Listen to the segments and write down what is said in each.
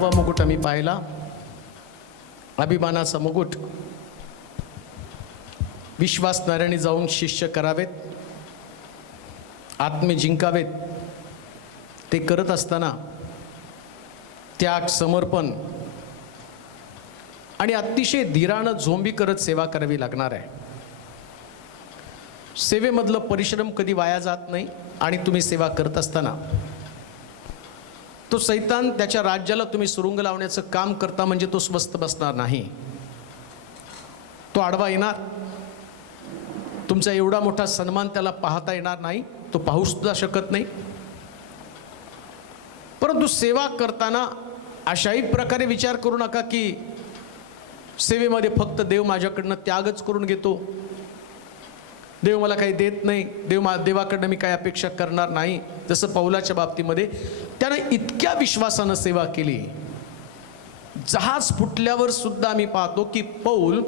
9वा मुकुट आम्ही पाहिला, अभिमानाचा मुकुट. विश्वासणाऱ्याने जाऊन शिष्य करावेत, आत्मे जिंकावेत. ते करत असताना त्याग, समर्पण आणि अतिशय धीरानं झोंबी करत सेवा करावी लागणार आहे. सेवेमधलं परिश्रम कधी वाया जात नाही. आणि तुम्ही सेवा करत असताना तो सैतान त्याच्या राज्याला तुम्ही सुरुंग लावण्याचं काम करता म्हणजे तो स्वस्थ बसणार नाही. तो आडवा येणार. तुमचा एवढा मोठा सन्मान त्याला पाहता येणार नाही, तो पाहू सुद्धा शकत नाही. परंतु सेवा करताना अशाही प्रकारे विचार करू नका की सेवेमध्ये फक्त देव माझ्याकडनं त्यागच करून घेतो, देव मला काही देत नाही, देवाकडनं मी काही अपेक्षा करणार नाही. जसं पौलाच्या बाबतीमध्ये त्यानं इतक्या विश्वासानं सेवा केली. जहाज फुटल्यावर सुद्धा आम्ही पाहतो की पौल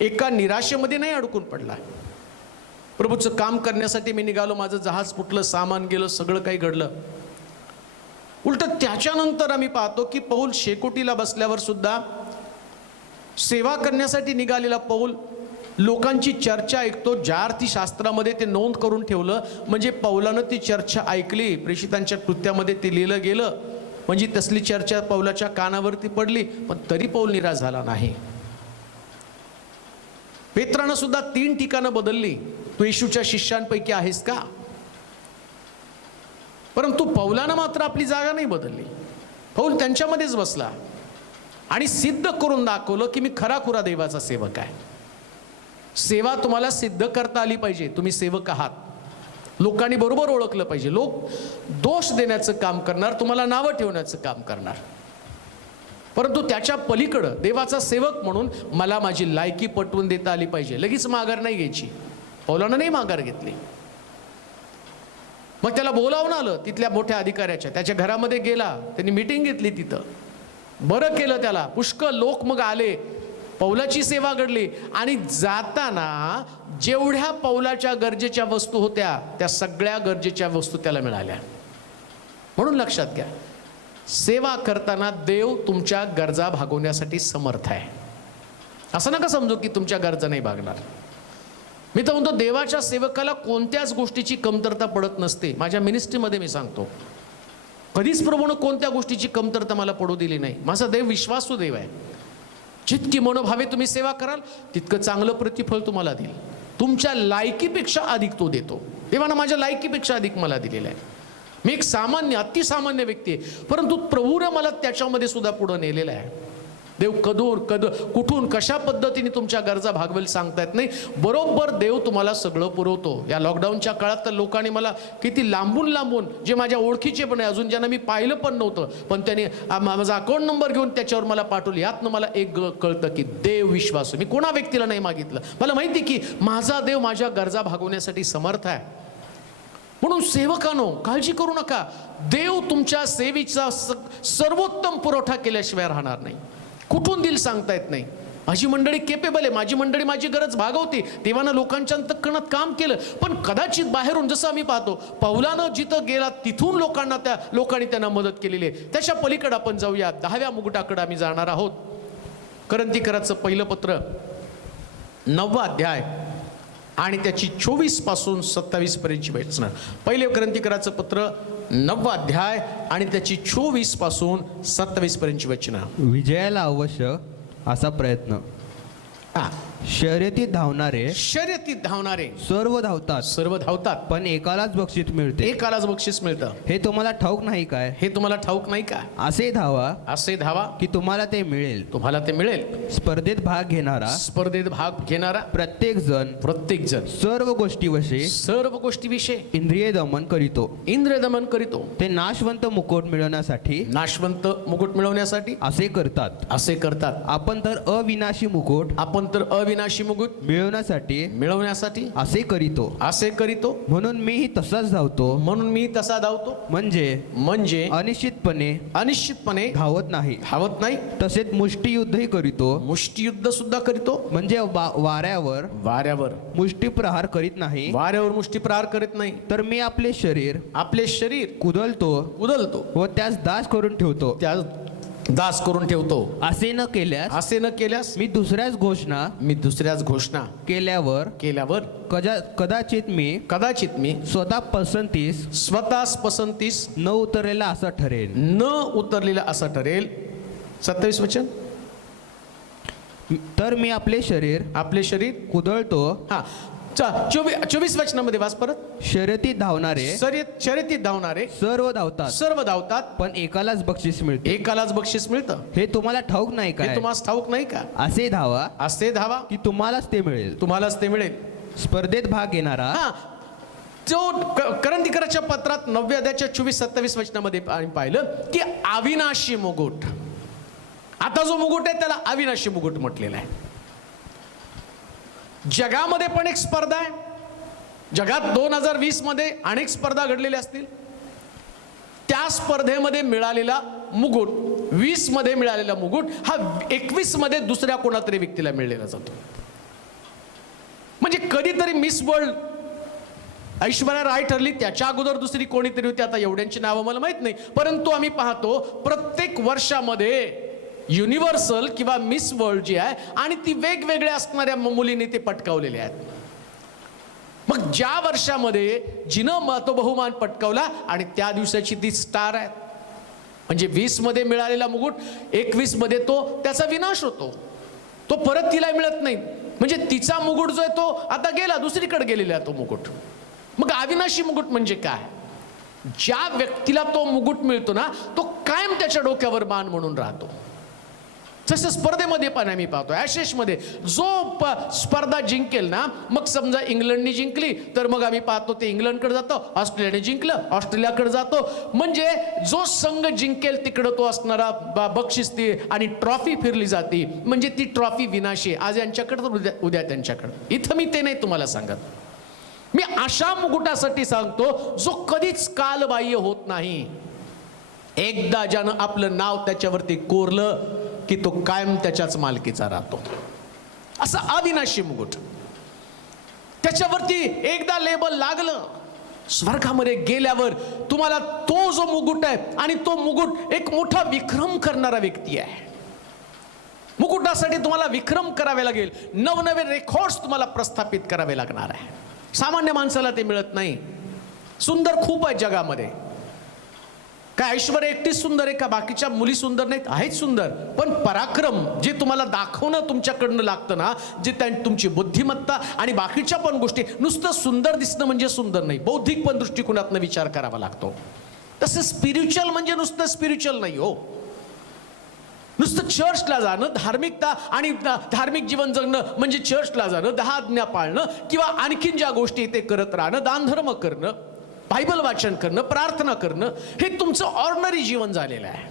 एका निराशेमध्ये नाही अडकून पडला. प्रभूचं काम करण्यासाठी मी निघालो, माझं जहाज फुटलं, सामान गेलं, सगळं काही घडलं. उलट त्याच्यानंतर आम्ही पाहतो की पौल शेकोटीला बसल्यावर सुद्धा सेवा करण्यासाठी निघालेला पौल लोकांची चर्चा ऐकतो. ज्या अर्थी शास्त्रामध्ये ते नोंद करून ठेवलं म्हणजे पौलानं ती चर्चा ऐकली. प्रेषितांच्या कृत्यामध्ये ते लिहिलं गेलं म्हणजे तसली चर्चा पौलाच्या कानावरती पडली. पण तरी पौल निराश झाला नाही. पेत्रानं सुद्धा 3 ठिकाणं बदलली. तू येशूच्या शिष्यांपैकी आहेस का? परंतु पौलानं मात्र आपली जागा नाही बदलली. पौल त्यांच्यामध्येच बसला आणि सिद्ध करून दाखवलं की मी खराखुरा देवाचा सेवक आहे. सेवा तुम्हाला सिद्ध करता आली पाहिजे. तुम्ही सेवक आहात. लोकांनी बरोबर ओळखलं पाहिजे. लोक दोष देण्याचं काम करणार, तुम्हाला नावं ठेवण्याचं काम करणार. परंतु त्याच्या पलीकडं देवाचा सेवक म्हणून मला माझी लायकी पटवून देता आली पाहिजे. लगेच माघार नाही घ्यायची. पौलानं नाही माघार घेतली. मग त्याला बोलावून आलं तिथल्या मोठ्या अधिकाऱ्याच्या. त्याच्या घरामध्ये गेला, त्यांनी मीटिंग घेतली. तिथं बरं केलं त्याला. पुष्कळ लोक मग आले, पौलाची सेवा घडली. आणि जाताना जेवढ्या पौलाच्या गरजेच्या वस्तू होत्या त्या सगळ्या गरजेच्या वस्तू त्याला मिळाल्या. म्हणून लक्षात घ्या, सेवा करताना देव तुमच्या गरजा भागवण्यासाठी समर्थ आहे. असं नका समजू की तुमच्या गरजा नाही भागणार. मी तर म्हणतो देवाच्या सेवकाला कोणत्याच गोष्टीची कमतरता पडत नसते. माझ्या मिनिस्ट्रीमध्ये मी सांगतो, कधीच प्रभूनं कोणत्या गोष्टीची कमतरता मला पडू दिली नाही. माझा देव विश्वासू देव आहे. जितकी मनोभावे तुम्ही सेवा कराल तितकं चांगलं प्रतिफल तुम्हाला देईल. तुमच्या लायकीपेक्षा अधिक तो देतो. देवानं माझ्या लायकीपेक्षा अधिक मला दिलेलं आहे. मी एक सामान्य, अतिसामान्य व्यक्ती आहे, परंतु प्रभूनं मला त्याच्यामध्ये सुद्धा पुढं नेलेलं आहे. देव कुठून कशा पद्धतीने तुमच्या गरजा भागवेल सांगता येत नाही. बरोबर देव तुम्हाला सगळं पुरवतो. या लॉकडाऊनच्या काळात तर लोकांनी मला किती लांबून लांबून, जे माझ्या ओळखीचे पण आहे, अजून ज्यांना मी पाहिलं पण नव्हतं, पण त्यांनी माझा अकाउंट नंबर घेऊन त्याच्यावर मला पाठवलं. यातनं मला एक कळतं की देव विश्वास. मी कोणा व्यक्तीला नाही मागितलं. मला माहिती की माझा देव माझ्या गरजा भागवण्यासाठी समर्थ आहे. म्हणून सेवकानो काळजी करू नका. देव तुमच्या सेवेचा सर्वोत्तम पुरवठा केल्याशिवाय राहणार नाही. कुठून दिल सांगता येत नाही. माझी मंडळी केपेबल आहे, माझी मंडळी माझी गरज भागवते. देवानं लोकांच्या अंतःकरणात काम केलं. पण कदाचित बाहेरून, जसं आम्ही पाहतो पौलानं जिथं गेला तिथून लोकांनी त्यांना मदत केलेली आहे. त्याच्या पलीकडे आपण जाऊया. 10व्या मुकुटाकडे आम्ही जाणार आहोत. करंथीकराचं पहिलं पत्र 9वा अध्याय आणि त्याची 24 पासून 27 पर्यंतची वाचन. पहिले करंथीकराचं पत्र 9वा अध्याय आणि त्याची 24 पासून 27 पर्यंतची वचन. विजयाला अवश्य असा प्रयत्न. शर्यतीत धावणारे सर्व धावतात, पण एकालाच बक्षीस मिळतं. हे तुम्हाला ठाऊक नाही काय? असे धावा की तुम्हाला ते मिळेल. स्पर्धेत भाग घेणारा प्रत्येक जण सर्व गोष्टीविषयी इंद्रिय दमन करीतो. ते नाशवंत मुकुट मिळवण्यासाठी असे करतात. आपण तर अविनाशी मुकुट अविनाशी मुकुट मिळवण्यासाठी असे करीतो म्हणून मीही तसाच धावतो म्हणजे अनिश्चितपणे धावत नाही तसेच मुष्टियुद्धही करीतो मुष्टियुद्ध सुद्धा करीतो म्हणजे वाऱ्यावर मुष्टिप्रहार करीत नाही करत नाही तर मी आपले शरीर कुदलतो व त्यास दास करून ठेवतो असे न केल्यास मी दुसऱ्याच घोषणा केल्यावर कदाचित मी स्वतः पसंतीस न उतरलेला असा ठरेल 27 वचन. तर मी आपले शरीर कुदळतो. 24 वचनामध्ये वाच परत. शर्यतीत धावणारे सर्व धावतात पण एकालाच बक्षीस मिळतं. हे तुम्हाला ठाऊक नाही का? असे धावा की तुम्हालाच ते मिळेल. स्पर्धेत भाग घेणारा जो करंदीकराच्या पत्रात 9व्या अध्यायाच्या 24-27 वचनामध्ये आम्ही पाहिलं की अविनाशी मुकुट. आता जो मुकुट आहे त्याला अविनाशी मुकुट म्हटलेला आहे. जगामध्ये पण एक स्पर्धा आहे. जगात 2020 मध्ये अनेक स्पर्धा घडलेल्या असतील. त्या स्पर्धेमध्ये मिळालेला मुकुट 20 मध्ये मिळालेला मुकुट हा 21 मध्ये दुसऱ्या कोणातरी व्यक्तीला मिळलेला जातो. म्हणजे कधीतरी मिस वर्ल्ड ऐश्वर्या राय ठरली, त्याच्या अगोदर दुसरी कोणीतरी होती, आता एवढ्यांची नावं मला माहित नाही, परंतु आम्ही पाहतो प्रत्येक वर्षामध्ये युनिव्हर्सल किंवा मिस वर्ल्ड जी आहे आणि ती वेगवेगळ्या असणाऱ्या मुलींनी ते पटकावलेले आहेत. मग ज्या वर्षामध्ये जिनं तो बहुमान पटकावला आणि त्या दिवसाची ती स्टार आहे. म्हणजे 20 मध्ये मिळालेला मुकुट 21 मध्ये त्याचा विनाश होतो, तो परत तिला मिळत नाही. म्हणजे तिचा मुकुट जो आहे तो आता गेला, दुसरीकडे गेलेला तो मुकुट. मग अविनाशी मुकुट म्हणजे काय? ज्या व्यक्तीला तो मुकुट मिळतो ना तो कायम त्याच्या डोक्यावर मान म्हणून राहतो. जसं स्पर्धेमध्ये पण आम्ही पाहतो ॲशेस मध्ये जो स्पर्धा जिंकेल ना, मग समजा इंग्लंडने जिंकली तर मग आम्ही पाहतो ते इंग्लंडकडे जातो, ऑस्ट्रेलियाने जिंकलं ऑस्ट्रेलियाकडे जातो. म्हणजे जो संघ जिंकेल तिकडं तो असणारा बक्षीस ती आणि ट्रॉफी फिरली जाते. म्हणजे ती ट्रॉफी विनाशी, आज यांच्याकडे तर उद्या त्यांच्याकडे. इथं मी ते नाही तुम्हाला सांगत, मी अशा मुकुटासाठी सांगतो जो कधीच कालबाह्य होत नाही. एकदा ज्यानं आपलं नाव त्याच्यावरती कोरलं की तो कायम त्याच्याच मालकीचा राहतो. असं अविनाशी मुकुट. त्याच्यावरती एकदा लेबल लागलं, स्वर्गामध्ये गेल्यावर तुम्हाला तो जो मुकुट आहे आणि तो मुकुट एक मोठा विक्रम करणारा व्यक्ती आहे. मुकुटासाठी तुम्हाला विक्रम करावे लागेल, नवनवे रेकॉर्ड्स तुम्हाला प्रस्थापित करावे लागणार आहे. सामान्य माणसाला ते मिळत नाही. सुंदर खूप आहे जगामध्ये. काय ऐश्वर्या एकटीच सुंदर आहे का? बाकीच्या मुली सुंदर नाहीत? आहेत सुंदर, पण पराक्रम जे तुम्हाला दाखवणं तुमच्याकडनं लागतं ना, जे तुमची बुद्धिमत्ता आणि बाकीच्या पण गोष्टी, नुसतं सुंदर दिसणं म्हणजे सुंदर नाही, बौद्धिक पण दृष्टिकोनातनं विचार करावा लागतो. तसं स्पिरिच्युअल म्हणजे नुसतं स्पिरिच्युअल नाही हो. नुसतं चर्चला जाणं, धार्मिकता आणि धार्मिक जीवन जगणं म्हणजे चर्चला जाणं, 10 आज्ञा पाळणं किंवा आणखीन ज्या गोष्टी ते करत राहणं, दानधर्म करणं, बायबल वाचन करणं, प्रार्थना करणं, हे तुमचं ऑर्डनरी जीवन झालेलं आहे.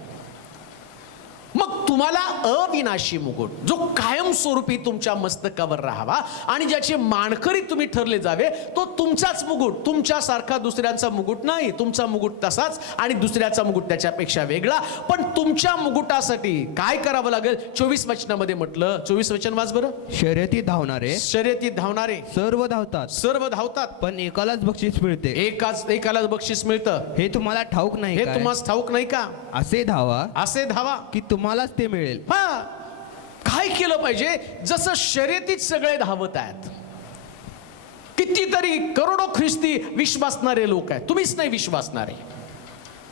मग तुम्हाला अविनाशी मुकुट जो कायमस्वरूपी तुमच्या मस्तकावर राहावा आणि ज्याचे मानकरी तुम्ही ठरले जावे, तो तुमचाच मुकुट, तुमच्यासारखा दुसऱ्यांचा मुकुट नाही. तुमचा मुकुट तसाच आणि दुसऱ्याचा मुकुट त्याच्यापेक्षा वेगळा. पण तुमच्या मुकुटासाठी काय करावं लागेल? 24 वचनामध्ये म्हटलं, 24 वचन वाच बरं. शर्यतीत धावणारे सर्व धावतात पण एकालाच बक्षीस मिळते. एकालाच बक्षीस मिळतं. हे तुम्हाला ठाऊक नाही का? असे धावा की तुम्हालाच ते मिळेल. काय केलं पाहिजे? जसं शर्यतीत सगळे धावत आहेत, कितीतरी करोडो ख्रिस्ती विश्वासणारे लोक आहेत, तुम्हीच नाही विश्वासणारे,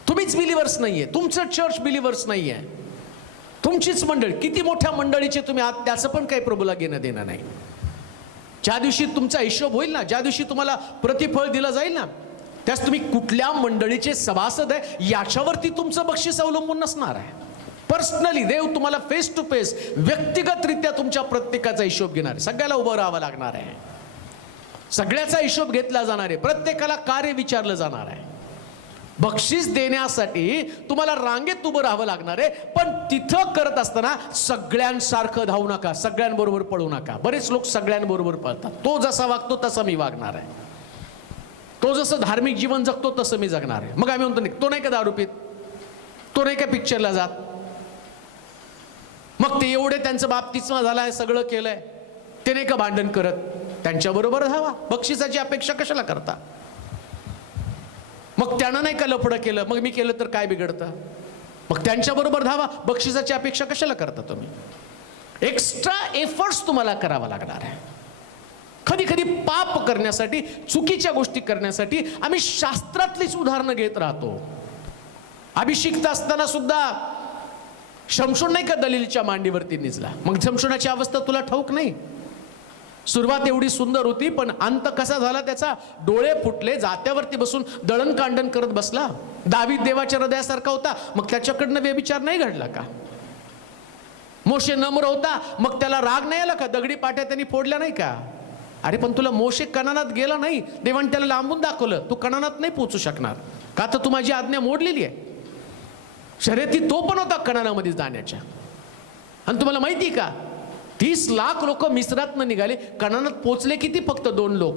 तुम्हीच बिलीवर्स नाहीये, तुमचं चर्च बिलीवर्स नाहीये, तुमचीच मंडळी, किती मोठ्या मंडळीचे तुम्ही आहात त्याचं पण काही प्रभूला घेणं देणं नाही. ज्या दिवशी तुमचा हिशोब होईल ना, ज्या दिवशी तुम्हाला प्रतिफळ दिलं जाईल ना, त्यास तुम्ही कुठल्या मंडळीचे सभासद आहे याच्यावरती तुमचं बक्षीस अवलंबून नसणार आहे. पर्सनली देव तुम्हाला फेस टू फेस व्यक्तिगतरित्या तुमच्या प्रत्येकाचा हिशोब घेणार आहे. सगळ्याला उभं राहावं लागणार आहे, सगळ्याचा हिशोब घेतला जाणार आहे, प्रत्येकाला कार्य विचारलं जाणार आहे. बक्षीस देण्यासाठी तुम्हाला रांगेत उभं राहावं लागणार आहे, पण तिथं करत असताना सगळ्यांसारखं धावू नका, सगळ्यांबरोबर पळू नका. बरेच लोक सगळ्यांबरोबर पळतात. तो जसा वागतो तसं मी वागणार आहे, तो जसं धार्मिक जीवन जगतो तसं मी जगणार आहे. मग आम्ही म्हणतो तो नाही का दारू पित, तो नाही का पिक्चरला जात, मग ते एवढे त्यांचं बाप्तिस्मा झालाय, सगळं केलंय, ते नाही का भांडण करत, त्यांच्याबरोबर धावा. बक्षिसाची अपेक्षा कशाला करता? मग त्यानं नाही का लफडं केलं, मग मी केलं तर काय बिघडतं? मग त्यांच्याबरोबर धावा. बक्षिसाची अपेक्षा कशाला करता तुम्ही? एक्स्ट्रा एफर्ट्स तुम्हाला करावा लागणार आहे. कधी कधी पाप करण्यासाठी, चुकीच्या गोष्टी करण्यासाठी आम्ही शास्त्रातलीच उदाहरणं घेत राहतो. अभिषिक्त असताना सुद्धा शमशोन नाही का दलीलच्या मांडीवरती निजला. मग शमशोनाची अवस्था तुला ठाऊक नाही? सुरुवात एवढी सुंदर होती, पण अंत कसा झाला त्याचा? डोळे फुटले, जात्यावरती बसून दळण कांडण करत बसला. दावीद देवाच्या हृदयासारखा होता, मग त्याच्याकडनं व्यभिचार नाही घडला का? मोशे नम्र होता, मग त्याला राग नाही आला का? दगडी पाट्या त्यांनी फोडल्या नाही का? अरे पण तुला मोशे कनानात गेला नाही, देवाने त्याला लांबून दाखवलं, तू कनानात नाही पोहोचू शकणार का? तर तू माझी आज्ञा मोडलेली आहे. शर्यती तो पण होता कनानामध्ये जाण्याच्या. आणि तुम्हाला माहिती का, 30 लाख लोक मिस्रातनं निघाले, कनानात पोचले किती? फक्त 2 लोक,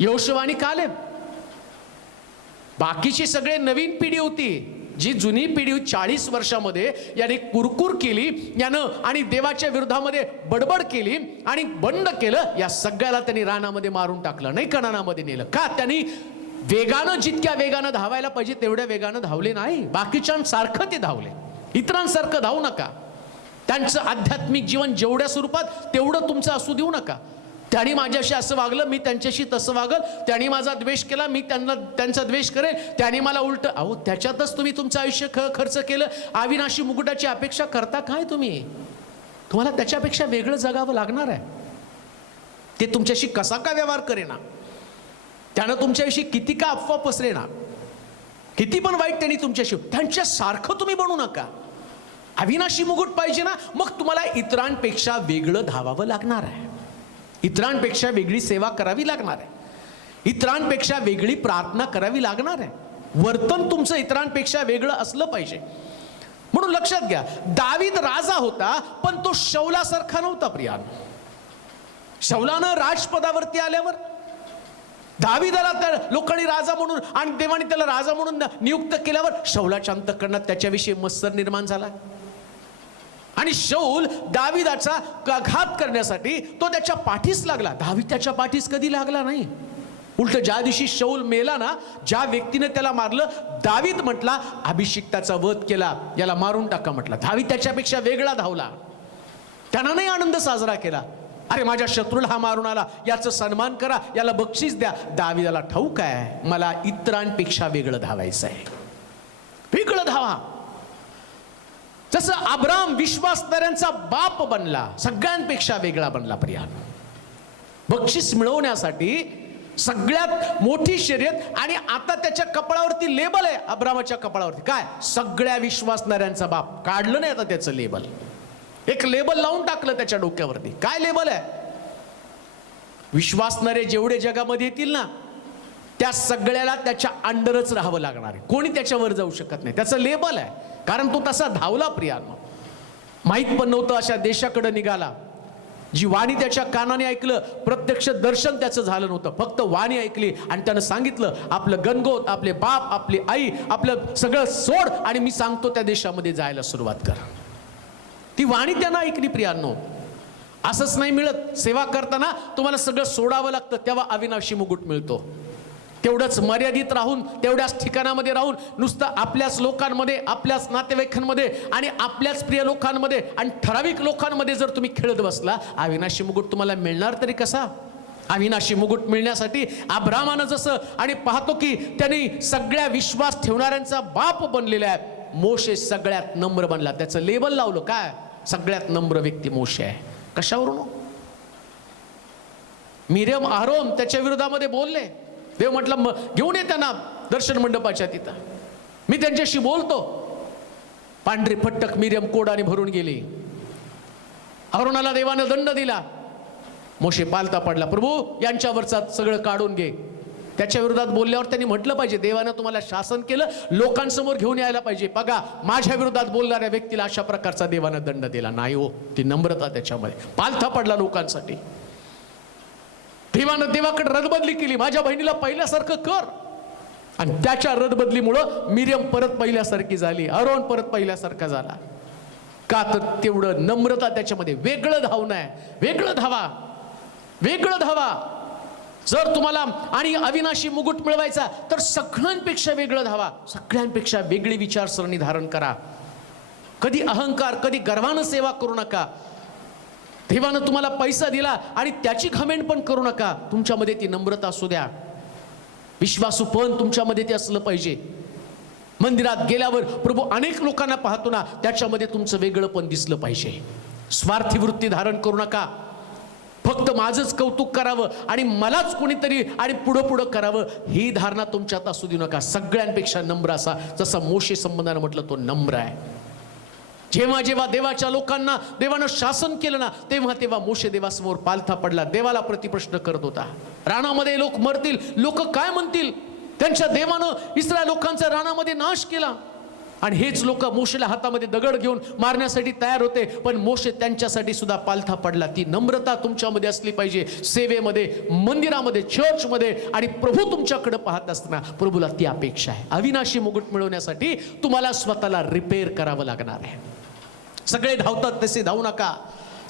यहोशुवा आणि कालेब. बाकीची सगळे नवीन पिढी होती. जी जुनी पिढी 40 वर्षामध्ये याने कुरकुर केली, यानं आणि देवाच्या विरोधामध्ये बडबड केली आणि बंड केलं, या सगळ्याला त्यांनी रानामध्ये मारून टाकलं, नाही कनानामध्ये नेलं. का? त्यांनी वेगानं, जितक्या वेगानं धावायला पाहिजे तेवढ्या वेगानं धावले नाही. बाकीच्यांसारखं ते धावले. इतरांसारखं धावू नका. त्यांचं आध्यात्मिक जीवन जेवढ्या स्वरूपात तेवढं तुमचं असू देऊ नका. त्यांनी माझ्याशी असं वागलं, मी त्यांच्याशी तसं वागल. त्यांनी माझा द्वेष केला, मी त्यांचा द्वेष करेल. त्यांनी मला उलट. अहो, त्याच्यातच तुम्ही तुमचं आयुष्य खर्च केलं. अविनाशी मुकुटाची अपेक्षा करता काय तुम्ही? तुम्हाला त्याच्यापेक्षा वेगळं जगावं लागणार आहे. ते तुमच्याशी कसा का व्यवहार करेना, त्यानं तुमच्याविषयी किती का अफवा पसरेना, किती पण वाईट त्यांनी तुमच्याशी, त्यांच्यासारखं तुम्ही बनू नका. अविनाशी मुकुट पाहिजे ना, मग तुम्हाला इतरांपेक्षा वेगळं धावावं लागणार आहे. इतरांपेक्षा वेगळी सेवा करावी लागणार आहे. इतरांपेक्षा वेगळी प्रार्थना करावी लागणार आहे. वर्तन तुमचं इतरांपेक्षा वेगळं असलं पाहिजे. म्हणून लक्षात घ्या, दावीद राजा होता, पण तो शौलासारखा नव्हता. प्रियानो, शौलानं राजपदावरती आल्यावर दावीदाला त्या लोकांनी राजा म्हणून आणि देवाने त्याला राजा म्हणून नियुक्त केल्यावर शौलाच्या अंतःकरणात त्याच्याविषयी मत्सर निर्माण झाला. आणि शौल दावीदाचा घात करण्यासाठी तो त्याच्या पाठीस लागला. दावीद त्याच्या पाठीस कधी लागला नाही. उलट ज्या दिवशी शौल मेला ना, ज्या व्यक्तीने त्याला मारलं, दावीद म्हटला अभिषिक्ताचा वध केला, याला मारून टाका म्हटला. दावीद त्याच्यापेक्षा वेगळा धावला. त्यानं नाही आनंद साजरा केला. अरे माझ्या शत्रूला हा मारून आला, याचा सन्मान करा, याला बक्षीस द्या. दावीदाला ठाऊक आहे मला इतरांपेक्षा वेगळं धावायचं आहे. वेगळं धावा. जसं अब्राम विश्वासणाऱ्यांचा बाप बनला, सगळ्यांपेक्षा वेगळा बनला. प्रियानो, बक्षीस मिळवण्यासाठी सगळ्यात मोठी शर्यत. आणि आता त्याच्या कपाळावरती लेबल आहे, अब्रामाच्या कपाळावरती काय? सगळ्या विश्वासणाऱ्यांचा बाप. काढलं नाही आता त्याचं लेबल, एक लेबल लावून टाकलं त्याच्या डोक्यावरती. काय लेबल आहे? विश्वासणारे जेवढे जगामध्ये येतील ना, त्या सगळ्याला त्याच्या अंडरच राहावं लागणार आहे. कोणी त्याच्यावर जाऊ शकत नाही. त्याचं लेबल आहे, कारण तो तसा धावला. प्रियानो, माहीत पण नव्हतं अशा देशाकडे निघाला. जी वाणी त्याच्या कानाने ऐकलं, प्रत्यक्ष दर्शन त्याचं झालं नव्हतं, फक्त वाणी ऐकली आणि त्यानं सांगितलं आपलं गणगोत, आपले बाप, आपली आई, आपलं सगळं सोड आणि मी सांगतो त्या देशामध्ये जायला सुरुवात कर. ती वाणी त्यानं ऐकली. प्रियांनो, असंच नाही मिळत. सेवा करताना तुम्हाला सगळं सोडावं लागतं, तेव्हा अविनाशी मुकुट मिळतो. तेवढंच मर्यादित राहून, तेवढ्याच ठिकाणामध्ये राहून, नुसतं आपल्याच लोकांमध्ये, आपल्याच नातेवाईकांमध्ये आणि आपल्याच प्रिय लोकांमध्ये आणि ठराविक लोकांमध्ये जर तुम्ही खेळत बसला, अविनाशी मुकुट तुम्हाला मिळणार तरी कसा? अविनाशी मुकुट मिळण्यासाठी अब्रामानं जसं, आणि पाहतो की त्यांनी सगळ्या विश्वास ठेवणाऱ्यांचा बाप बनलेला आहे. मोशे सगळ्यात नम्र बनला. त्याचं लेबल लावलं काय? सगळ्यात नम्र व्यक्ती मोशे आहे. कशावरून? मिरियम, आरोन त्याच्या विरोधामध्ये बोलले. देव म्हटलं घेऊन ये त्यांना दर्शन मंडपाच्या तिथं, मी त्यांच्याशी बोलतो. पांढरी फट्टक मिरियम कोडाने भरून गेली. आरोनाला देवानं दंड दिला. मोशे पालता पडला. प्रभू यांच्यावरचा सगळं काढून घे. त्याच्या विरोधात बोलल्यावर त्यांनी म्हटलं पाहिजे, देवानं तुम्हाला शासन केलं, लोकांसमोर घेऊन यायला पाहिजे, बघा माझ्या विरोधात बोलणाऱ्या व्यक्तीला अशा प्रकारचा देवानं दंड दिला. नाही हो, ती नम्रता त्याच्यामध्ये, पालथा पडला लोकांसाठी. देवानं देवाकडे रदबदली केली, माझ्या बहिणीला पहिल्यासारखं कर. आणि त्याच्या रदबदलीमुळं मिरियम परत पहिल्यासारखी झाली, अरोन परत पहिल्यासारखा झाला. का तर तेवढं नम्रता त्याच्यामध्ये. वेगळं धावणं आहे, वेगळं धावा, वेगळं धावा. जर तुम्हाला आणि अविनाशी मुकुट मिळवायचा तर सगळ्यांपेक्षा वेगळं धावा, सगळ्यांपेक्षा वेगळी विचारसरणी धारण करा. कधी अहंकार, कधी गर्वानं सेवा करू नका. देवानं तुम्हाला पैसा दिला आणि त्याची घमेंड पण करू नका. तुमच्यामध्ये ती नम्रता असू द्या, विश्वासूपण तुमच्यामध्ये ते असलं पाहिजे. मंदिरात गेल्यावर प्रभू अनेक लोकांना पाहतो ना, त्याच्यामध्ये तुमचं वेगळं पण दिसलं पाहिजे. स्वार्थी वृत्ती धारण करू नका. फक्त माझंच कौतुक करावं आणि मलाच कोणीतरी आणि पुढं पुढं करावं, ही धारणा तुमच्यात असू देऊ नका. सगळ्यांपेक्षा नम्र असा, जसा मोशे संबंधानं म्हटलं तो नम्र आहे. जेव्हा जेव्हा देवाच्या लोकांना देवानं शासन केलं ना, तेव्हा तेव्हा मोशे देवासमोर पालथा पडला, देवाला प्रतिप्रश्न करत होता. रानामध्ये लोक मरतील, लोक काय म्हणतील, त्यांच्या देवानं इस्रायल लोकांचा रानामध्ये नाश केला. आणि हेच लोक मोशेला हातामध्ये दगड घेऊन मारण्यासाठी तयार होते, पण मोशे त्यांच्यासाठी सुद्धा पालथा पडला. ती नम्रता तुमच्यामध्ये असली पाहिजे, सेवेमध्ये, मंदिरामध्ये, चर्चमध्ये. आणि प्रभू तुमच्याकडे पाहत असताना प्रभूला ती अपेक्षा आहे. अविनाशी मुकुट मिळवण्यासाठी तुम्हाला स्वतःला रिपेअर करावं लागणार आहे. सगळे धावतात तसे धावू नका,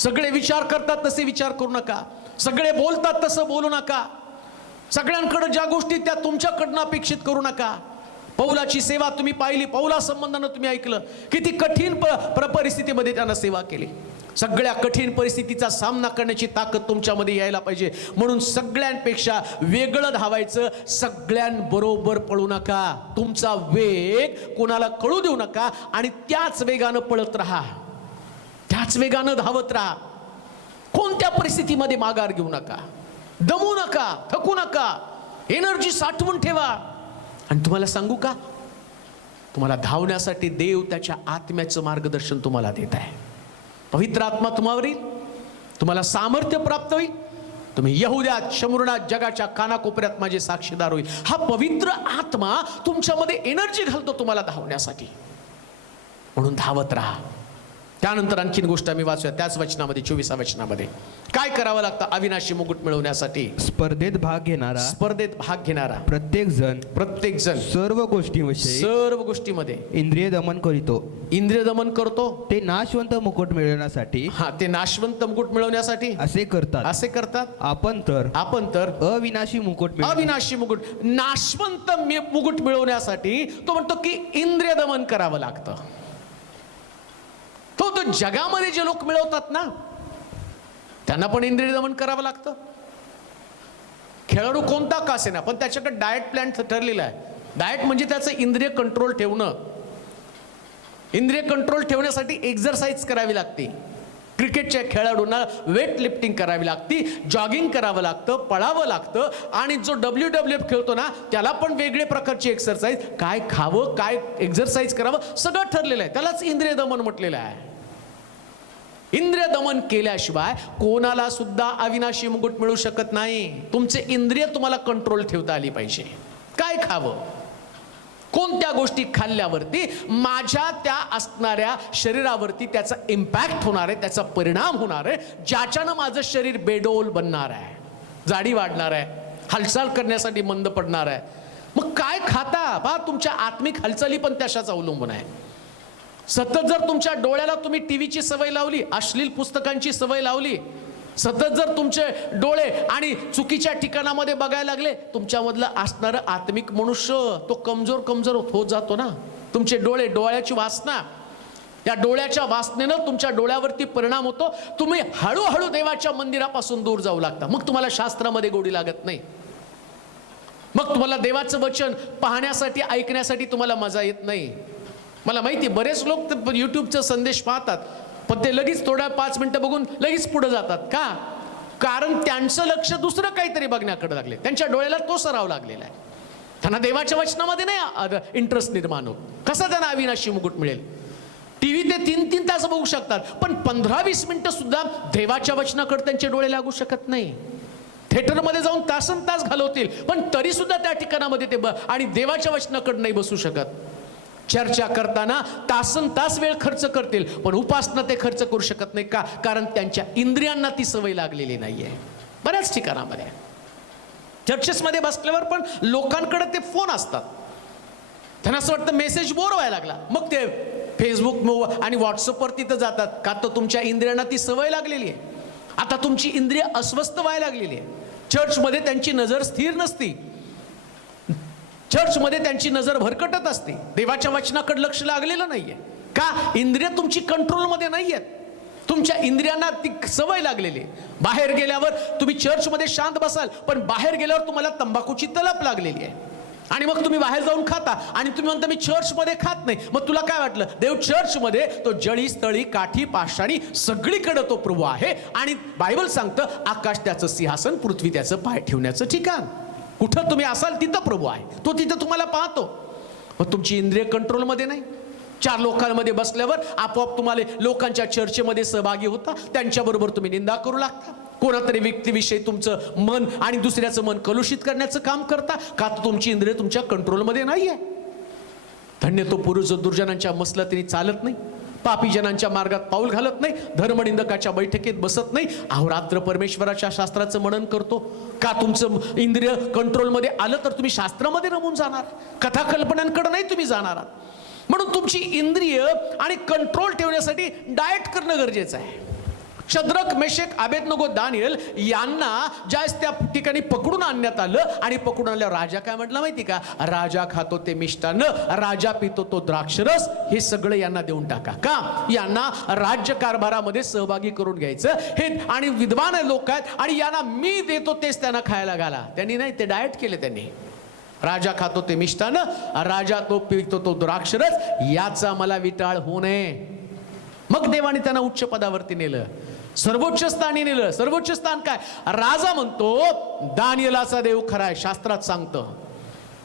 सगळे विचार करतात तसे विचार करू नका, सगळे बोलतात तसं बोलू नका, सगळ्यांकडे ज्या गोष्टी त्या तुमच्याकडनं अपेक्षित करू नका. पौलाची सेवा तुम्ही पाहिली, पौला संबंधानं तुम्ही ऐकलं किती कठीण परिस्थितीमध्ये त्यानं सेवा केली. सगळ्या कठीण परिस्थितीचा सामना करण्याची ताकद तुमच्यामध्ये यायला पाहिजे. म्हणून सगळ्यांपेक्षा वेगळं धावायचं, सगळ्यांबरोबर पळू नका. तुमचा वेग कोणाला कळू देऊ नका आणि त्याच वेगानं पळत राहा, त्याच वेगानं धावत राहा. कोणत्या परिस्थितीमध्ये माघार घेऊ नका, दमू नका, थकू नका, एनर्जी साठवून ठेवा. आणि तुम्हाला सांगू का, तुम्हाला धावण्यासाठी देव त्याच्या आत्म्याचं मार्गदर्शन तुम्हाला देत आहे. पवित्र आत्मा तुम्हावर येईल, तुम्हाला सामर्थ्य प्राप्त होईल. तुम्ही यहुद्यात, शमूरणात, जगाच्या कानाकोपऱ्यात माझे साक्षीदार होईल. हा पवित्र आत्मा तुमच्यामध्ये एनर्जी घालतो तुम्हाला धावण्यासाठी. म्हणून धावत राहा. त्यानंतर आणखीन गोष्ट आम्ही वाचूया त्याच वचनामध्ये, 24व्या वचनामध्ये काय करावं लागतं अविनाशी मुकुट मिळवण्यासाठी. स्पर्धेत भाग घेणारा प्रत्येक जण सर्व गोष्टीमध्ये इंद्रिय दमन करतो. ते नाशवंत मुकुट मिळवण्यासाठी, ते नाशवंत मुकुट मिळवण्यासाठी असे करतात. आपण तर अविनाशी मुकुट, नाशवंत मुकुट मिळवण्यासाठी तो म्हणतो की इंद्रिय दमन करावं लागतं. तो जगामध्ये जे लोक मिळवतात ना, त्यांना पण इंद्रिय दमन करावं लागतं. खेळाडू कोणता का असेना, पण त्याच्याकडे डाएट प्लॅन ठरलेला आहे. डाएट म्हणजे त्याचं इंद्रिय कंट्रोल ठेवणं. इंद्रिय कंट्रोल ठेवण्यासाठी एक्झरसाइज करावी लागते. क्रिकेटच्या खेळाडूंना वेट लिफ्टिंग करावी लागते, जॉगिंग करावं लागतं, पळावं लागतं. आणि जो WWF खेळतो ना, त्याला पण वेगळे प्रकारची एक्सरसाइज, काय खावं, काय एक्सरसाइज करावं, सगळं ठरलेलं आहे. त्यालाच इंद्रिय दमन म्हटलेलं आहे. इंद्रिय दमन केल्याशिवाय कोणाला सुद्धा अविनाशी मुकुट मिळू शकत नाही. तुमचे इंद्रिय तुम्हाला कंट्रोल ठेवता आली पाहिजे. काय खावं, कोणत्या गोष्टी खाल्ल्यावरती माझ्या त्या असणाऱ्या शरीरावरती त्याचा इम्पॅक्ट होणार आहे, त्याचा परिणाम होणार आहे, ज्याच्यानं माझं शरीर बेडोल बनणार आहे, जाडी वाढणार आहे, हालचाल करण्यासाठी मंद पडणार आहे. मग काय खाता बा, तुमच्या आत्मिक हालचाली पण त्याच्याच अवलंबून आहे. सतत जर तुमच्या डोळ्याला तुम्ही टीव्हीची सवय लावली, अश्लील पुस्तकांची सवय लावली, सतत जर तुमचे डोळे आणि चुकीच्या ठिकाणामध्ये बघायला लागले, तुमच्यामधलं असणारं आत्मिक मनुष्य तो कमजोर होत जातो ना. तुमचे डोळे, डोळ्याची वासना, या डोळ्याच्या वासनेनं तुमच्या डोळ्यावरती परिणाम होतो. तुम्ही हळूहळू देवाच्या मंदिरापासून दूर जाऊ लागता. मग तुम्हाला शास्त्रामध्ये गोडी लागत नाही. मग तुम्हाला देवाचं वचन पाहण्यासाठी, ऐकण्यासाठी तुम्हाला मजा येत नाही. मला माहिती, बरेच लोक युट्यूबचा संदेश पाहतात, पण ते लगेच थोड्या 5 मिनिटं बघून लगेच पुढे जातात. का? कारण त्यांचं लक्ष दुसरं काहीतरी बघण्याकडे लागले, त्यांच्या डोळ्याला तो सराव लागलेला आहे. त्यांना देवाच्या वचनामध्ये नाही इंटरेस्ट निर्माण होत. कसा त्यांना अविनाशी मुकुट मिळेल? टीव्ही ते 3-3 तास बघू शकतात, पण 15-20 मिनिटं सुद्धा देवाच्या वचनाकडे त्यांचे डोळे लागू शकत नाही. थिएटरमध्ये जाऊन तासन तास घालवतील, पण तरी सुद्धा त्या ठिकाणामध्ये ते आणि देवाच्या वचनाकडे नाही बसू शकत. चर्चा करताना तासन तास वेळ खर्च करतील, पण उपासना ते खर्च करू शकत नाही. का? कारण त्यांच्या इंद्रियांना ती सवय लागलेली नाहीये. बऱ्याच ठिकाणामध्ये चर्चेसमध्ये बसल्यावर पण लोकांकडे ते फोन असतात. त्यांना असं वाटतं मेसेज बोर व्हायला लागला, मग ते फेसबुक आणि व्हॉट्सअपवर तिथं जातात. का? तर तुमच्या इंद्रियांना ती सवय लागलेली आहे. आता तुमची इंद्रिय अस्वस्थ व्हायला लागलेली आहे. चर्चमध्ये त्यांची नजर स्थिर नसती, चर्चमध्ये त्यांची नजर भरकटत असते, देवाच्या वचनाकडे लक्ष लागलेलं नाहीये. का? इंद्रिय तुमची कंट्रोलमध्ये नाहीयेत. तुमच्या इंद्रियांना ती सवय लागलेली. बाहेर गेल्यावर तुम्ही चर्चमध्ये शांत बसाल, पण बाहेर गेल्यावर तुम्हाला तंबाखूची तलप लागलेली आहे. आणि मग तुम्ही बाहेर जाऊन खाता आणि तुम्ही म्हणता मी चर्चमध्ये खात नाही. मग तुला काय वाटलं? देव चर्चमध्ये तो जळी स्थळी काठी पाषाणी सगळीकडे तो प्रभू आहे. आणि बायबल सांगतं आकाश त्याचं सिंहासन, पृथ्वी त्याचं पाय ठेवण्याचं ठिकाण. कुठं तुम्ही असाल तिथं प्रभू आहे, तो तिथं तुम्हाला पाहतो. मग तुमची इंद्रिय कंट्रोलमध्ये नाही. 4 लोकांमध्ये बसल्यावर आपोआप तुम्हाला लोकांच्या चर्चेमध्ये सहभागी होता, त्यांच्याबरोबर तुम्ही निंदा करू लागता. कोणातरी व्यक्तीविषयी तुमचं मन आणि दुसऱ्याचं मन कलुषित करण्याचं काम करता. का? तर तुमची इंद्रिय तुमच्या कंट्रोलमध्ये नाहीये. धन्य तो पुरुष जो दुर्जनांच्या मसलतीने चालत नाही, पापी जनांच्या मार्गात पाऊल घालत नाही, धर्मनिंदकाच्या बैठकीत बसत नाही, अहोरात्र परमेश्वराच्या शास्त्राचं मनन करतो. का? तुमचं इंद्रिय कंट्रोलमध्ये आलं तर तुम्ही शास्त्रामध्ये रमून जाणार, कथाकल्पनांकडे नाही तुम्ही जाणार. म्हणून तुमची इंद्रिय आणि कंट्रोल ठेवण्यासाठी डाएट करणं गरजेचं आहे. शद्रक, मेशक, अबेदनगो, दानियल यांना ज्यावेळेस त्या ठिकाणी पकडून आणण्यात आलं आणि पकडून आणल्यावर राजा काय म्हटलं माहिती का? राजा खातो ते मिष्टान्न, राजा पितो तो द्राक्षरस, हे सगळं यांना देऊन टाका. का? यांना राज्य कारभारामध्ये सहभागी करून घ्यायचं हे. आणि विद्वान लोक आहेत आणि यांना मी देतो तेच त्यांना खायला घाला. त्यांनी नाही, ते डाएट केले त्यांनी. राजा खातो ते मिष्टान्न, राजा तो पितो तो द्राक्षरस, याचा मला विटाळ होऊ नये. मग देवाने त्यांना उच्च पदावरती नेलं, सर्वोच्च स्थानी नेलं. सर्वोच्च स्थान काय? राजा म्हणतो दानियेलाचा देव खरा आहे. शास्त्रात सांगतं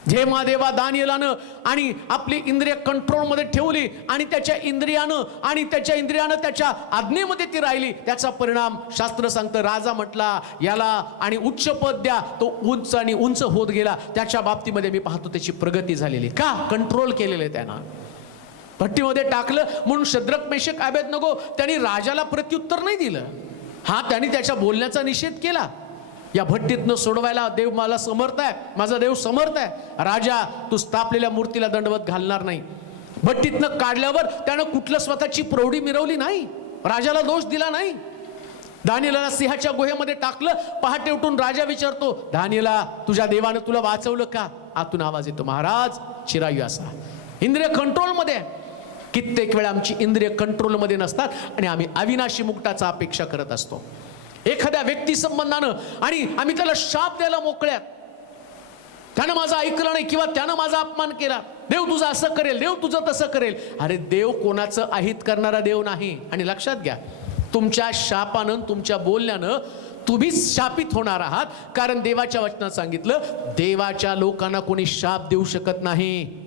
जेव्हा देवा दानियेलानं आणि आपली इंद्रिय कंट्रोलमध्ये ठेवली आणि त्याच्या इंद्रियानं त्याच्या आज्ञेमध्ये ती राहिली, त्याचा परिणाम शास्त्र सांगतं. राजा म्हटला याला आणि उच्च पद द्या, तो उंच आणि उंच होत गेला. त्याच्या बाबतीमध्ये मी पाहतो त्याची प्रगती झालेली. का? कंट्रोल केलेलं त्यांना. भट्टीमध्ये टाकलं म्हणून शद्रक, मेशक, अबेदनगो त्यांनी राजाला प्रत्युत्तर नाही दिलं. हा, त्यांनी त्याच्या बोलण्याचा निषेध केला. या भट्टीतनं सोडवायला देव मला समर्थ आहे, माझा देव समर्थ आहे. राजा, तू स्थापलेल्या मूर्तीला दंडवत घालणार नाही. भट्टीतनं काढल्यावर त्यानं कुठलं स्वतःची प्रौढी मिरवली नाही, राजाला दोष दिला नाही. दानियेलाला सिंहाच्या गुहेमध्ये टाकलं. पहाटे उठून राजा विचारतो, दानियेला तुझ्या देवानं तुला वाचवलं का? आतून आवाज येतो, महाराज चिरायू असा. इंद्रिय कंट्रोलमध्ये. कित्येक वेळा आमची इंद्रिय कंट्रोलमध्ये नसतात आणि आम्ही अविनाशी मुक्ताचा अपेक्षा करत असतो एखाद्या व्यक्ती संबंधानं, आणि आम्ही त्याला शाप द्यायला मोकळ्यात. त्यानं माझं ऐकलं नाही किंवा त्यानं माझा अपमान केला, देव तुझं असं करेल, देव तुझं तसं करेल. अरे देव कोणाचं अहित करणारा देव नाही. आणि लक्षात घ्या, तुमच्या शापानं, तुमच्या बोलण्यानं तुम्हीच शापित होणार आहात. कारण देवाच्या वचनात सांगितलं देवाच्या लोकांना कोणी शाप देऊ शकत नाही.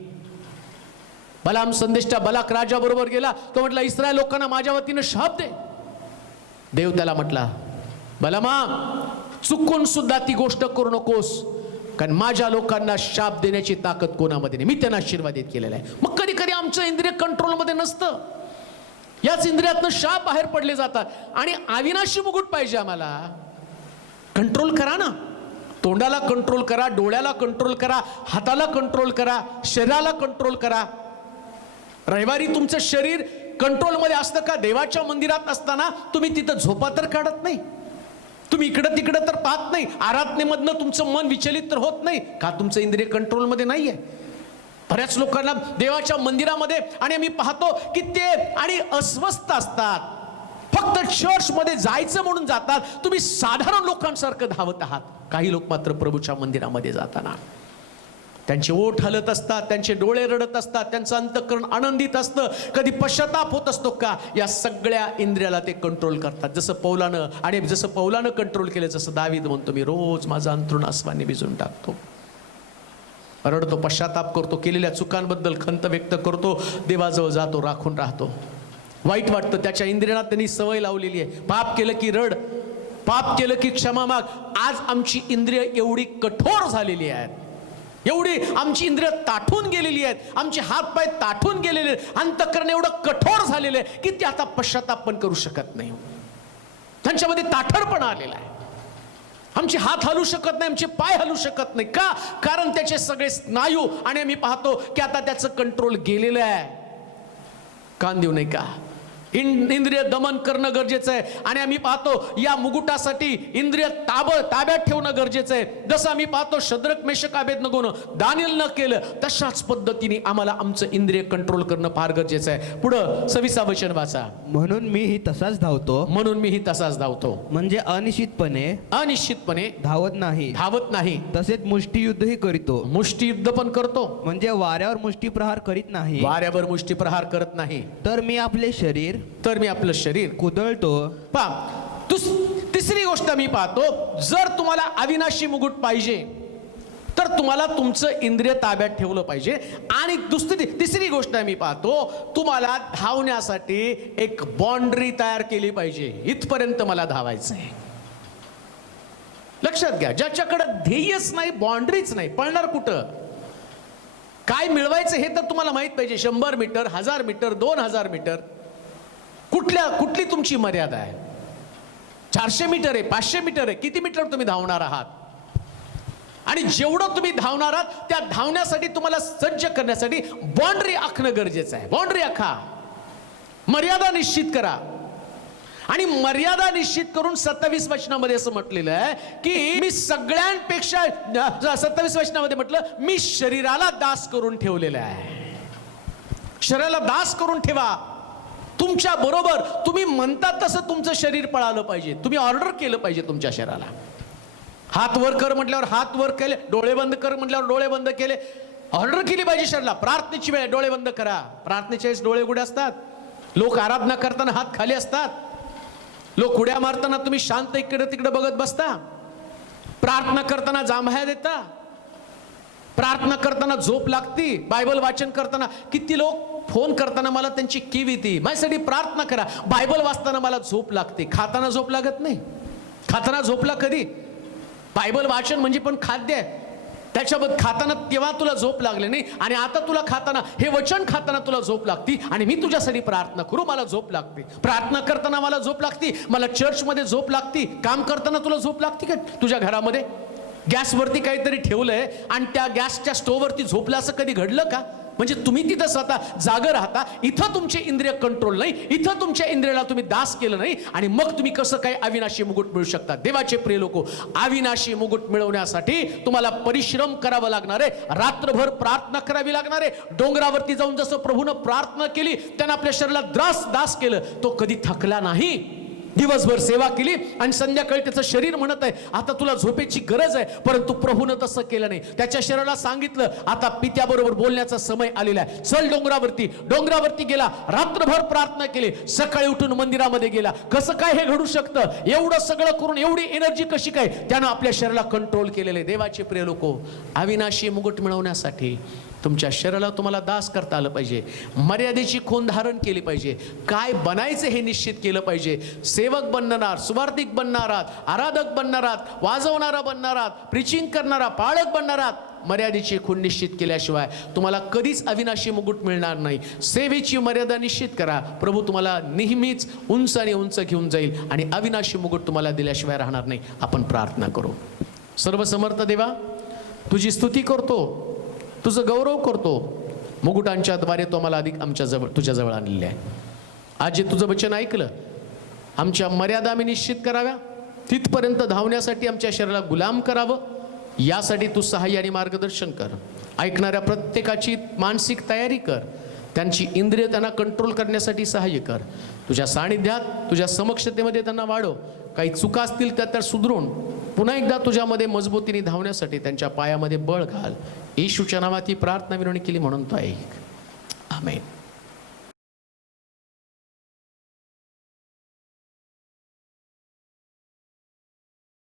बलाम संदेष्टा बलाक राजा बरोबर गेला, तो म्हटला इस्रायल लोकांना माझ्या वतीनं शाप दे. देव त्याला म्हटला बलामा चुकून सुद्धा ती गोष्ट करू नकोस, कारण माझ्या लोकांना शाप देण्याची ताकद कोणामध्ये नाही, मी त्यांना आशीर्वादित केलेला आहे. मग कधी कधी आमचं इंद्रिय कंट्रोलमध्ये नसतं, याच इंद्रियातनं शाप बाहेर पडले जातात. आणि अविनाशी मुकुट पाहिजे आम्हाला. कंट्रोल करा ना, तोंडाला कंट्रोल करा, डोळ्याला कंट्रोल करा, हाताला कंट्रोल करा, शरीराला कंट्रोल करा. रविवारी तुमचं शरीर कंट्रोलमध्ये असतं का? देवाच्या मंदिरात असताना तुम्ही तिथं झोपा तर काढत नाही, तुम्ही इकडं तिकडं तर पाहत नाही, आराधनेमधनं तुमचं मन विचलित तर होत नाही का? तुमचं इंद्रिय कंट्रोलमध्ये नाहीये. बऱ्याच लोकांना देवाच्या मंदिरामध्ये आणि आम्ही पाहतो की ते आणि अस्वस्थ असतात, फक्त चर्चमध्ये जायचं म्हणून जातात. तुम्ही साधारण लोकांसारखं धावत आहात. काही लोक मात्र प्रभूच्या मंदिरामध्ये जाताना त्यांचे ओठ हलत असतात, त्यांचे डोळे रडत असतात, त्यांचं अंतःकरण आनंदित असतं, कधी पश्चाताप होत असतो का? या सगळ्या इंद्रियाला ते कंट्रोल करतात. जसं पौलानं कंट्रोल केलं, जसं दावीद म्हणतो मी रोज माझं अंथरूण आसमानी भिजून टाकतो, रडतो, पश्चाताप करतो, केलेल्या चुकांबद्दल खंत व्यक्त करतो, देवाजवळ जातो, राखून राहतो. वाईट वाटतं, त्याच्या इंद्रियांना त्यांनी सवय लावलेली आहे. पाप केलं की रड, पाप केलं की क्षमा माग. आज आमची इंद्रिय एवढी कठोर झालेली आहेत, एवढी आमची इंद्रिय ताठून गेलेली आहेत, आमचे हात पाय ताठून गेलेले आहेत, अंतःकरण एवढं कठोर झालेलं आहे की ते आता पश्चाताप पण करू शकत नाही. त्यांच्यामध्ये ताठरपणा आलेला आहे. आमचे हात हलू शकत नाही, आमचे पाय हलू शकत नाही. का? कारण त्याचे सगळे स्नायू, आणि आम्ही पाहतो की आता त्याचं कंट्रोल गेलेलं आहे. कान देऊ नये का? इंद्रिय दमन करणं गरजेचं आहे. आणि आम्ही पाहतो या मुकुटासाठी इंद्रिय ताब्यात ठेवणं गरजेचं आहे. जसं आम्ही पाहतो शद्रक मेषक अबेदनगोनं दानिएलनं केलं, तशाच पद्धतीने आम्हाला आमचं इंद्रिय कंट्रोल करणं फार गरजेचं आहे. पुढं 26 वचन वाचा. म्हणून मीही तसाच धावतो. म्हणून मीही तसाच धावतो. म्हणजे अनिश्चितपणे धावत नाही. तसेच मुष्टियुद्धही करीतो. मुष्टियुद्ध पण करतो. म्हणजे वाऱ्यावर मुष्टिप्रहार करीत नाही. वाऱ्यावर मुष्टिप्रहार करत नाही. तर मी आपलं शरीर कुदळतो. पहा, तिसरी गोष्ट मी पाहतो, जर तुम्हाला अविनाशी मुकुट पाहिजे तर तुम्हाला तुमचं इंद्रिय ताब्यात ठेवलं पाहिजे. आणि तिसरी गोष्ट मी पाहतो, तुम्हाला धावण्यासाठी एक बाउंड्री तयार केली पाहिजे. इथपर्यंत मला धावायचंय. लक्षात घ्या, ज्याच्याकडे ध्येयच नाही, बाउंड्रीच नाही, पळणार कुठं? काय मिळवायचं हे तर तुम्हाला माहित पाहिजे. 100 मीटर, 1000 मीटर, 2000 मीटर, कुठली तुमची मर्यादा आहे? 400 मीटर आहे, 500 मीटर आहे, किती मीटर तुम्ही धावणार आहात? आणि जेवढं तुम्ही धावणार आहात त्या धावण्यासाठी तुम्हाला सज्ज करण्यासाठी बाउंड्री आखणं गरजेचं आहे. बाउंड्री आखा, मर्यादा निश्चित करा. आणि मर्यादा निश्चित करून 27 वचनामध्ये असं म्हटलेलं आहे की मी सगळ्यांपेक्षा, 27 वचनामध्ये म्हटलं, मी शरीराला दास करून ठेवलेलं आहे. शरीराला दास करून ठेवा. तुमच्या बरोबर तुम्ही म्हणतात तसं तुमचं शरीर पळालं पाहिजे. तुम्ही ऑर्डर केलं पाहिजे तुमच्या शरीराला. हात वर कर म्हटल्यावर हात वर केले, डोळे बंद कर म्हटल्यावर डोळे बंद केले. ऑर्डर केली पाहिजे शरीराला. प्रार्थनेची वेळ डोळे बंद करा. प्रार्थनेच्या वेळेस डोळे उघडे असतात. लोक आराधना करताना हात खाली असतात. लोक उड्या मारताना तुम्ही शांत इकडे तिकडे बघत बसता. प्रार्थना करताना जांभया देता. प्रार्थना करताना झोप लागती. बायबल वाचन करताना किती लोक फोन करताना मला त्यांची कीव येते, माझ्यासाठी प्रार्थना करा. बायबल वाचताना मला झोप लागते. खाताना झोप लागत नाही. खाताना झोपला कधी? बायबल वाचन म्हणजे पण खाद्य आहे. त्याच्याबद्दल खाताना तेव्हा तुला झोप लागली नाही, आणि आता तुला खाताना, हे वचन खाताना तुला झोप लागती. आणि मी तुझ्यासाठी प्रार्थना करू, मला झोप लागते. प्रार्थना करताना मला झोप लागती. मला चर्चमध्ये झोप लागती. काम करताना तुला झोप लागते का? तुझ्या घरामध्ये गॅसवरती काहीतरी ठेवलंय आणि त्या गॅसच्या स्टोववरती झोपलं, असं कधी घडलं का? म्हणजे तुम्ही तिथं स्वतः जागर राहता. इथं तुमचे इंद्रिय कंट्रोल नाही, इथं तुमच्या इंद्रियाला तुम्ही दास केलं नाही, आणि मग तुम्ही कसं काय अविनाशी मुकुट मिळू शकता? देवाचे प्रिय लोक, अविनाशी मुकुट मिळवण्यासाठी तुम्हाला परिश्रम करावा लागणार आहे. रात्रभर प्रार्थना करावी लागणार आहे. डोंगरावरती जाऊन जसं प्रभूनं प्रार्थना केली, त्यानं आपल्या शरीराला दास केलं. तो कधी थकला नाही. दिवसभर सेवा केली आणि संध्याकाळी त्याचं शरीर म्हणत आहे आता तुला झोपेची गरज आहे, परंतु प्रभूनं तसं केलं नाही. त्याच्या शरीराला सांगितलं आता पित्याबरोबर बोलण्याचा समय आलेला आहे, चल डोंगरावरती गेला. रात्रभर प्रार्थना केली. सकाळी उठून मंदिरामध्ये गेला. कसं काय हे घडू शकतं? एवढं सगळं करून एवढी एनर्जी कशी काय? त्यानं आपल्या शरीराला कंट्रोल केलेले. देवाचे प्रिय लोको, अविनाशी मुकुट मिळवण्यासाठी तुमच्या शरीराला तुम्हाला दास करता आलं पाहिजे. मर्यादेची खूण धारण केली पाहिजे. काय बनायचं हे निश्चित केलं पाहिजे. सेवक बनणार, सुवार्तिक बनणार आहात, आराधक बनणार आहात, वाजवणारा बनणार आहात, प्रीचिंग करणारा, पाळक बनणार आहात. मर्यादेची खूण निश्चित केल्याशिवाय तुम्हाला कधीच अविनाशी मुकुट मिळणार नाही. सेवेची मर्यादा निश्चित करा. प्रभू तुम्हाला नेहमीच उंच आणि उंच घेऊन जाईल आणि अविनाशी मुकुट तुम्हाला दिल्याशिवाय राहणार नाही. आपण प्रार्थना करू. सर्वसमर्थ देवा, तुझी स्तुती करतो, तुझं गौरव करतो. मुकुटांच्या द्वारे तो आम्हाला अधिक तुझ्या जवळ आणलेले आहे. आज जे तुझं वचन ऐकलं, आमच्या मर्यादा आम्ही निश्चित कराव्या, तिथपर्यंत धावण्यासाठी आमच्या शरीराला गुलाम करावं, यासाठी तू सहाय्य आणि मार्गदर्शन कर. ऐकणाऱ्या प्रत्येकाची मानसिक तयारी कर. त्यांची इंद्रिय त्यांना कंट्रोल करण्यासाठी सहाय्य कर. तुझ्या सानिध्यात, तुझ्या समक्षतेमध्ये त्यांना वाढव. काही चुका असतील त्या सुधरून पुन्हा एकदा तुझ्यामध्ये मजबूतीने धावण्यासाठी त्यांच्या पायामध्ये बळ घाल. येशूच्या नावात ही प्रार्थना विनवणी केली म्हणून तो ऐक. आमेन.